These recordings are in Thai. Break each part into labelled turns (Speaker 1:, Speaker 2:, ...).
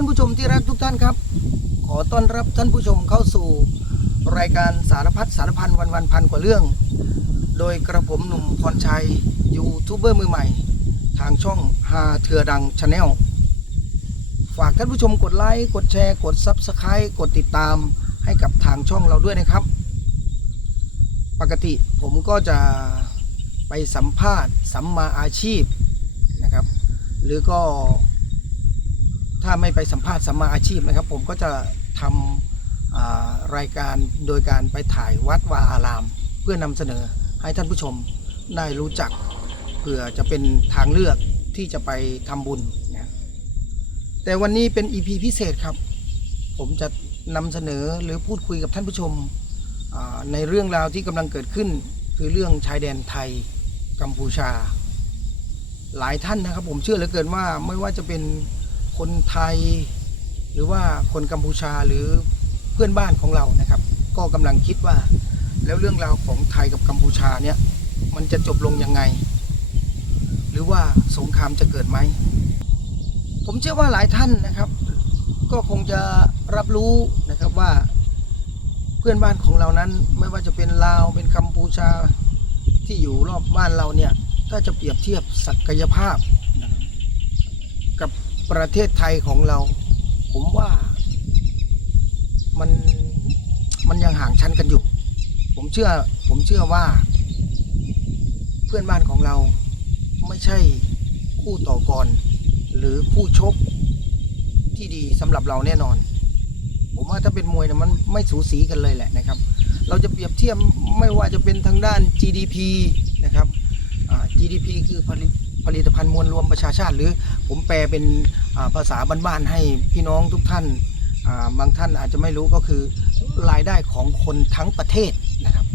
Speaker 1: ท่านผู้ชมที่รักทุกท่านครับ ขอต้อนรับท่านผู้ชมเข้าสู่ รายการสารพัดสารพันวันวันพันกว่าเรื่อง โดยกระผมหนุ่มพรชัยยูทูบเบอร์มือใหม่ ทางช่องฮาเถือดังชาแนลฝากท่านผู้ชมกดไลค์กดแชร์กด Subscribe กดติดตามให้กับทางช่องเราด้วยนะครับ ปกติผมก็จะไปสัมภาษณ์สัมมาอาชีพนะครับ หรือก็ ถ้าไม่ไปสัมภาษณ์สัมมาอาชีพนะครับ ผมก็จะทำรายการโดยการไปถ่ายวัดวาอาราม เพื่อนำเสนอให้ท่านผู้ชมได้รู้จักเผื่อจะเป็นทางเลือกที่จะไปทำบุญนะแต่วันนี้เป็น EP พิเศษครับ ผมจะนำเสนอหรือพูดคุยกับท่านผู้ชมในเรื่องราวที่กำลังเกิดขึ้น คือเรื่องชายแดนไทยกัมพูชา หลายท่านนะครับ ผมเชื่อเหลือเกินว่าไม่ว่าจะเป็น คนไทย หรือว่าคนกัมพูชาหรือเพื่อนบ้านของเรานะครับ ก็กำลังคิดว่า แล้วเรื่องราวของไทยกับกัมพูชาเนี่ยมันจะจบลงยังไง หรือว่าสงครามจะเกิดไหม ผมเชื่อว่าหลายท่านนะครับ ก็คงจะรับรู้นะครับว่าเพื่อนบ้านของเรานั้นไม่ว่าจะเป็นลาวเป็นกัมพูชาที่อยู่รอบบ้านเราเนี่ยถ้าจะเปรียบเทียบศักยภาพกับ ประเทศไทยของเรา ผมว่ามันมันยังห่างชั้นกันอยู่ ผมเชื่อผมเชื่อว่า เพื่อนบ้านของเราไม่ใช่คู่ต่อกร หรือคู่ชกที่ดีสำหรับเราแน่นอน ผมว่าถ้าเป็นมวยเนี่ยมันไม่สูสีกันเลยแหละนะครับ เราจะเปรียบเทียบไม่ว่าจะเป็นทางด้าน GDP นะครับ GDP คือผลิต ผลิตภัณฑ์มวลรวมประชาชาติ หรือผมแปลเป็นภาษาบ้านๆให้พี่น้องทุกท่านบางท่านอาจจะไม่รู้ก็คือรายได้ของคนทั้งประเทศนะครับ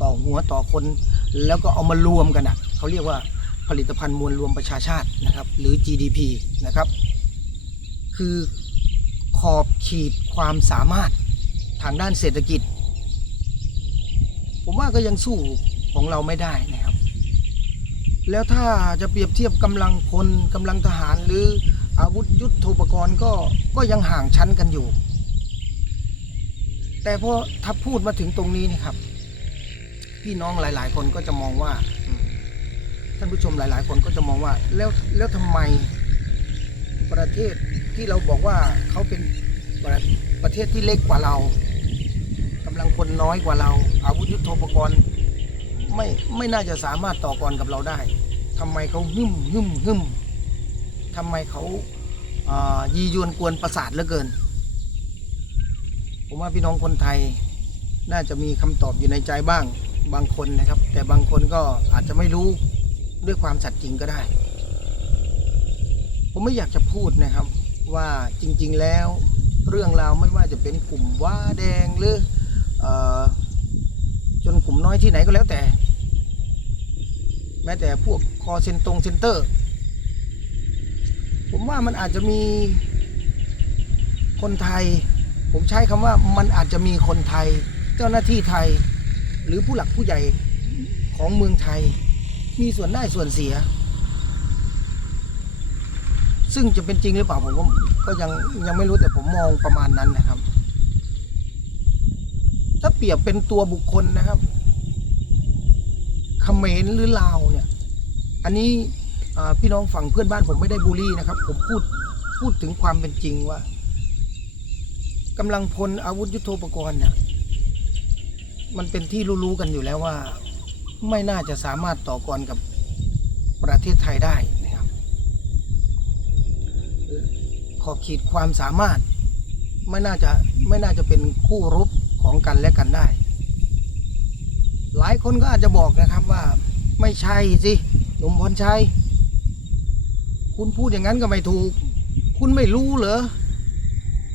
Speaker 1: ต่อหัวต่อคนแล้วก็เอามารวมกันอะเขาเรียกว่าผลิตภัณฑ์มวลรวมประชาชาตินะครับ หรือ GDP นะครับ คือขอบขีดความสามารถทางด้านเศรษฐกิจ ผมว่าก็ยังสู้ของเราไม่ได้นะครับ แล้วถ้าจะเปรียบเทียบกำลังพลกำลังทหารหรืออาวุธยุทโธปกรณ์ก็ก็ยังห่างชั้นกันอยู่ แต่พอถ้าพูดมาถึงตรงนี้นะครับ พี่น้องหลาย ๆ คนก็จะมองว่าท่านผู้ชมหลาย ๆ คนก็จะมองว่า แล้วแล้วทำไมประเทศที่เราบอกว่าเขาเป็นประประเทศที่เล็กกว่าเรากำลังคนน้อยกว่าเรา อาวุธยุทโธปกรณ์ไม่ไม่น่าจะสามารถต่อกรกับเราได้ ทำไมเขาหึมหึมหึมทำไมเขายียวนกวนประสาทเหลือเกิน ผมว่าพี่น้องคนไทยน่าจะมีคำตอบอยู่ในใจบ้างบางคนนะครับ แต่บางคนก็อาจจะไม่รู้ด้วยความสัตย์จริงก็ได้ ผมไม่อยากจะพูดนะครับว่าจริง ๆแล้วเรื่องราวไม่ว่าจะเป็นกลุ่มว้าแดงหรืออจนกลุ่มน้อยที่ไหนก็แล้วแต่ ม้แต่พวกคอเซนตรงเซ็นเตอร์ ผมว่ามันอาจจะมีคนไทย ผมใช้คำว่ามันอาจจะมีคนไทย เจ้าหน้าที่ไทย หรือผู้หลักผู้ใหญ่ของเมืองไทย มีส่วนได้ส่วนเสีย ซึ่งจะเป็นจริงหรือเปล่าผมก็ยังยังไม่รู้แต่ผมมองประมาณนั้นนะครับ ถ้าเปรียบเป็นตัวบุคคลนะครับ มรหรือลาวเนี่ย อันนี้พี่น้องฝั่งเพื่อนบ้านผมไม่ได้บูลลี่นะครับ ผมพูดพูดถึงความเป็นจริงว่ากำลังพลอาวุธยุโทโธปกรณ์เนี่ยมันเป็นที่รู้ๆกันอยู่แล้วว่า ไม่น่าจะสามารถต่อกรกับประเทศไทยได้นะครับ ขอบขีดความสามารถไม่น่าจะไม่น่าจะเป็นคู่รบของกันและกันได้ หลายคนก็อาจจะบอกนะครับว่า ไม่ใช่สิหนุ่มพรชัย คุณพูดอย่างนั้นก็ไม่ถูก คุณไม่รู้เหรอ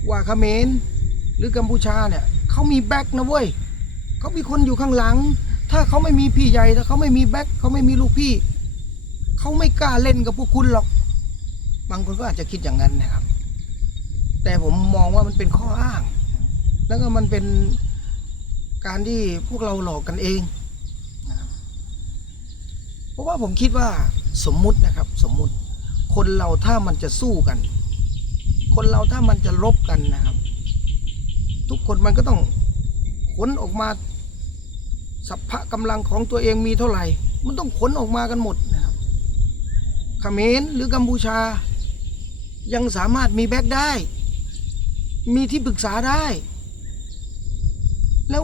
Speaker 1: ว่าเขมรหรือกัมพูชาเนี่ยเขามีแบ็คนะเว้ยเขามีคนอยู่ข้างหลัง ถ้าเขาไม่มีพี่ใหญ่ถ้าเขาไม่มีแบ็คเขาไม่มีลูกพี่เขาไม่กล้าเล่นกับพวกคุณหรอก บางคนก็อาจจะคิดอย่างนั้นนะครับ แต่ผมมองว่ามันเป็นข้ออ้าง แล้วก็มันเป็น การที่พวกเราหลอกกันเองนะครับเพราะว่าผมคิดว่าสมมุตินะครับสมมุติคนเราถ้ามันจะสู้กัน คนเราถ้ามันจะรบกันนะครับ ทุกคนมันก็ต้องขนออกมาสัพพะกำลังของตัวเองมีเท่าไหร่ มันต้องขนออกมากันหมดนะครับเขมรหรือกัมพูชา ยังสามารถมีแบ็กได้ มีที่ปรึกษาได้ แล้ว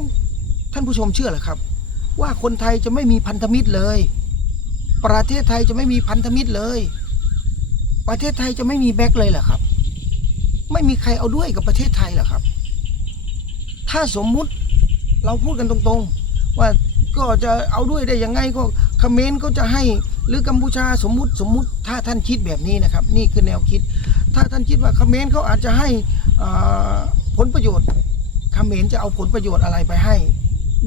Speaker 1: ท่านผู้ชมเชื่อหรือครับ ว่าคนไทยจะไม่มีพันธมิตรเลย ประเทศไทยจะไม่มีพันธมิตรเลย ประเทศไทยจะไม่มีแบ็กเลยเหรอครับ ไม่มีใครเอาด้วยกับประเทศไทยเหรอครับ ถ้าสมมุติเราพูดกันตรงๆ ว่าก็จะเอาด้วยได้ยังไงก็คามเขมรก็จะให้หรือกัมพูชาสมมุติสมมุติถ้าท่านคิดแบบนี้นะครับ นี่คือแนวคิด ถ้าท่านคิดว่าเขมรเขาอาจจะให้ผลประโยชน์เขมรจะเอาผลประโยชน์อะไรไปให้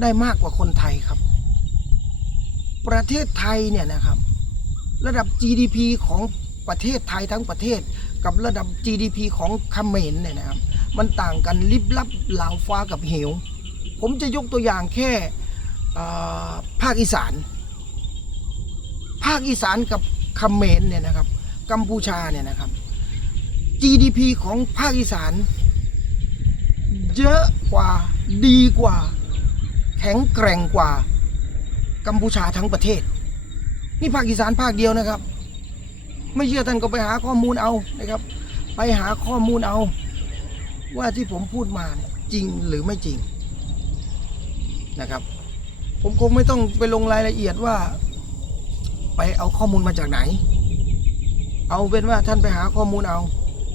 Speaker 1: ได้มากกว่าคนไทยครับ ประเทศไทยเนี่ยนะครับ ระดับ GDP ของประเทศไทยทั้งประเทศ กับระดับ GDP ของเขมรเนี่ยนะครับ มันต่างกันลิบลับลาวฟ้ากับเหว ผมจะยกตัวอย่างแค่ภาคอีสาน ภาคอีสานกับเขมรเนี่ยนะครับ กัมพูชาเนี่ยนะครับ GDP ของภาคอีสาน เยอะกว่าดีกว่า ข็งแกร่งกว่ากัมพูชาทั้งประเทศ นี่ภาคอีสานภาคเดียวนะครับ ไม่เชื่อท่านก็ไปหาข้อมูลเอานะครับ ไปหาข้อมูลเอา ว่าที่ผมพูดมาจริงหรือไม่จริงนะครับ ผมคงไม่ต้องไปลงรายละเอียดว่า ไปเอาข้อมูลมาจากไหน เอาเป็นว่าท่านไปหาข้อมูลเอา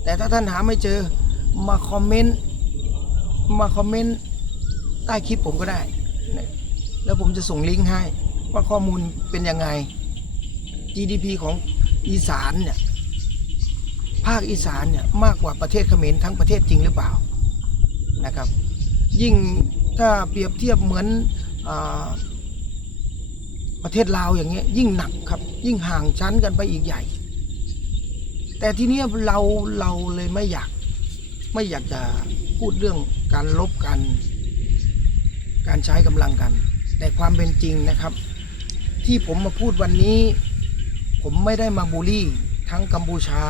Speaker 1: แต่ถ้าท่านหาไม่เจอมาคอมเมนต์มาคอมเมนต์ใต้คลิปผมก็ได้ แล้วผมจะส่งลิงก์ให้ ว่าข้อมูลเป็นยังไง GDP ของอีสานเนี่ยภาคอีสานเนี่ยมากกว่าประเทศเขมรทั้งประเทศจริงหรือเปล่านะครับ ยิ่งถ้าเปรียบเทียบเหมือนอประเทศลาวอย่างเงี้ยยิ่งหนักครับ ยิ่งห่างชั้นกันไปอีกใหญ่ แต่ทีเนี้ยเราเราเลยไม่อยาก ไม่อยากจะพูดเรื่องการลบกัน การใช้กำลังกัน แต่ความเป็นจริงนะครับ ที่ผมมาพูดวันนี้ ผมไม่ได้มาบูลลี่ ทั้งกัมพูชา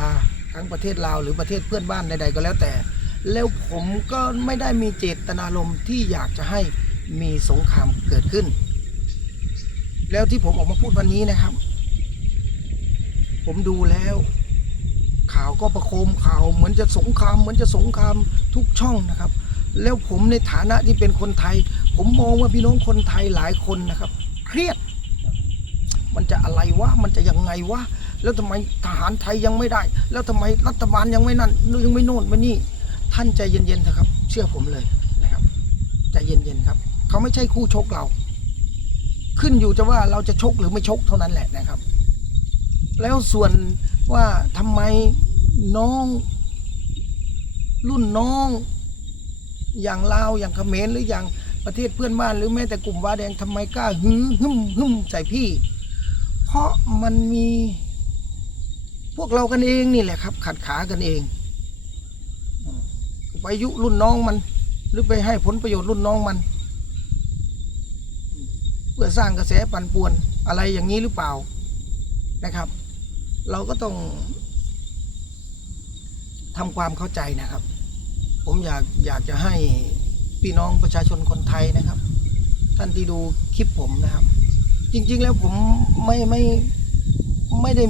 Speaker 1: ทั้งประเทศลาวหรือประเทศเพื่อนบ้านใดๆก็แล้วแต่ แล้วผมก็ไม่ได้มีเจตนารมณ์ที่อยากจะให้มีสงครามเกิดขึ้น แล้วที่ผมออกมาพูดวันนี้นะครับ ผมดูแล้วข่าวก็ประโคมข่าวเหมือนจะสงครามเหมือนจะสงครามทุกช่องนะครับ แล้วผมในฐานะที่เป็นคนไทย ผมมองว่าพี่น้องคนไทยหลายคนนะครับ เครียด มันจะอะไรวะมันจะยังไงวะแล้วทำไมทหารไทยยังไม่ได้ แล้วทำไมรัฐบาลยังไม่นั่นยังไม่โน่นไม่นี่ ท่านใจเย็นๆนะครับ เชื่อผมเลยนะครับใจเย็นๆครับ เขาไม่ใช่คู่ชกเรา ขึ้นอยู่จะว่าเราจะชกหรือไม่ชกเท่านั้นแหละนะครับ แล้วส่วนว่าทำไมน้อง รุ่นน้อง อย่างลาวอย่างเขมรหรืออย่างประเทศเพื่อนบ้าน หรือแม้แต่กลุ่มวาแดงทำไมกล้าหึมหึมหึมใส่พี่ เพราะมันมี พวกเรากันเองนี่แหละครับ ขัดขากันเองไปยุรุ่นน้องมัน หรือไปให้ผลประโยชน์รุ่นน้องมัน เพื่อสร้างกระแสปั่นป่วนอะไรอย่างนี้หรือเปล่านะครับ เราก็ต้องทำความเข้าใจนะครับ ผมอยากอยากจะให้พี่น้องประชาชนคนไทยนะครับ ท่านที่ดูคลิปผมนะครับ จริง ๆ แล้วผมไม่ไม่ไม่ได้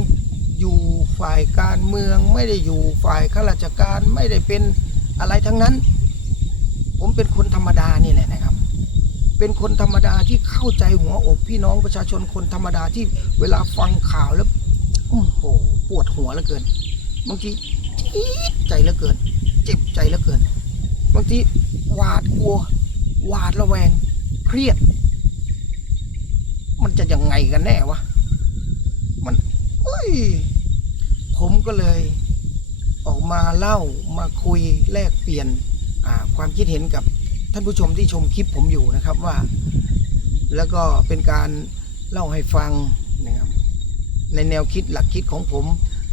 Speaker 1: อยู่ฝ่ายการเมือง ไม่ได้อยู่ฝ่ายข้าราชการไม่ได้เป็นอะไรทั้งนั้น ผมเป็นคนธรรมดานี่แหละนะครับ เป็นคนธรรมดาที่เข้าใจหัวอกพี่น้องประชาชนคนธรรมดาที่เวลาฟังข่าวแล้วโอ้โหปวดหัวเหลือเกินบางทีจี๊ดใจเหลือเกิน เจ็บใจเหลือเกิน บางทีหวาดกลัว หวาดระแวง เครียด มันจะยังไงกันแน่วะ มันเอ้ย ผมก็เลย ออกมาเล่ามาคุยแลกเปลี่ยนความคิดเห็นกับท่านผู้ชมที่ชมคลิปผมอยู่นะครับว่า แล้วก็เป็นการเล่าให้ฟังนะครับในแนวคิดหลักคิดของผม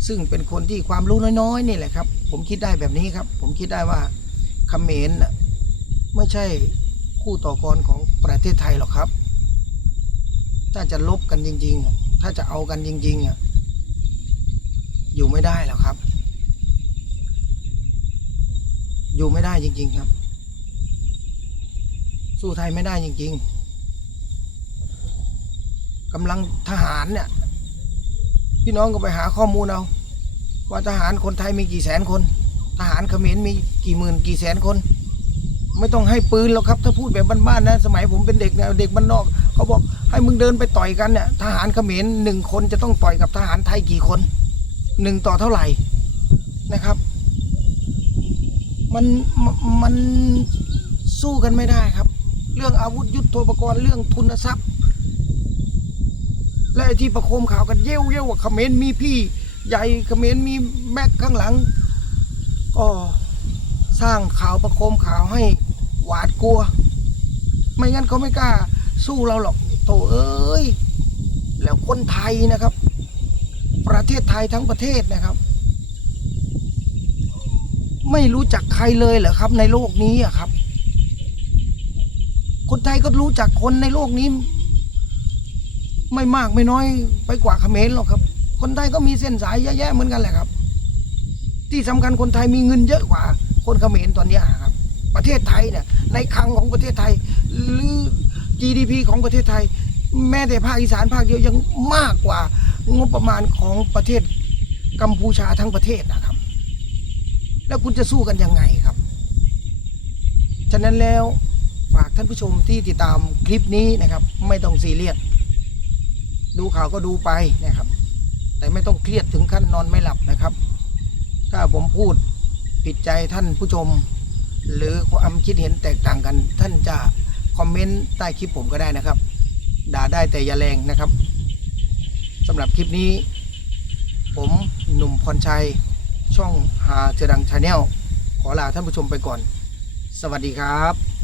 Speaker 1: ซึ่งเป็นคนที่ความรู้น้อยๆนี่แหละครับ ผมคิดได้แบบนี้ครับ ผมคิดได้ว่าเขมรน่ะไม่ใช่คู่ต่อกรของประเทศไทยหรอกครับ ถ้าจะลบกันจริงๆ ถ้าจะเอากันจริงๆอะอยู่ไม่ได้หรอกครับ อยู่ไม่ได้จริง ๆครับ สู้ไทยไม่ได้จริง ๆกำลังทหารเนี่ยพี่น้องก็ไปหาข้อมูลเอา ว่าทหารคนไทยมีกี่แสนคน ทหารเขมรมีกี่หมื่นกี่แสนคน ไม่ต้องให้ปืนหรอกครับ ถ้าพูดแบบบ้านๆนะ สมัยผมเป็นเด็กเนี่ยเด็กบ้านนอก เขาบอกให้มึงเดินไปต่อยกันเนี่ยทหารเขมรหนึ่งคนจะต้องต่อยกับทหารไทยกี่คนหนึ่งต่อเท่าไหร่นะครับ มันมันมันสู้กันไม่ได้ครับ เรื่องอาวุธยุทโธปกรณ์เรื่องทุนทรัพย์ และที่ประโคมข่าวกันเย้ยวเย้ยวว่าเขมรมีพี่ ใหญ่เขมรมีแม็กข้างหลัง ก็สร้างข่าวประโคมข่าวให้หวาดกลัว ไม่งั้นเขาไม่กล้าสู้เราหรอกโถเอ้ย แล้วคนไทยนะครับ ประเทศไทยทั้งประเทศนะครับ ไม่รู้จักใครเลยเหรอครับ ในโลกนี้อะครับ คนไทยก็รู้จักคนในโลกนี้ ไม่มากไม่น้อยไปกว่าเขมรหรอกครับ คนไทยก็มีเส้นสายเยอะแยะเหมือนกันแหละครับ ที่สำคัญคนไทยมีเงินเยอะกว่า คนเขมรตอนนี้ครับ ประเทศไทยเนี่ยในคลังของประเทศไทย หรือ GDP ของประเทศไทย แม้แต่ภาคอีสานภาคเดียวยังมากกว่างบประมาณของประเทศกัมพูชาทั้งประเทศนะครับ แล้วคุณจะสู้กันยังไงครับ ฉะนั้นแล้วฝากท่านผู้ชมที่ติดตามคลิปนี้นะครับ ไม่ต้องซีเรียสดูข่าวก็ดูไปนะครับ แต่ไม่ต้องเครียดถึงขั้นนอนไม่หลับนะครับ ถ้าผมพูดผิดใจท่านผู้ชม หรือความคิดเห็นแตกต่างกัน ท่านจะคอมเมนต์ใต้คลิปผมก็ได้นะครับ ด่าได้แต่อย่าแรงนะครับสำหรับคลิปนี้ ผมหนุ่มพรชัย ช่องหาเจอดังชาแนลขอลาท่านผู้ชมไปก่อน สวัสดีครับ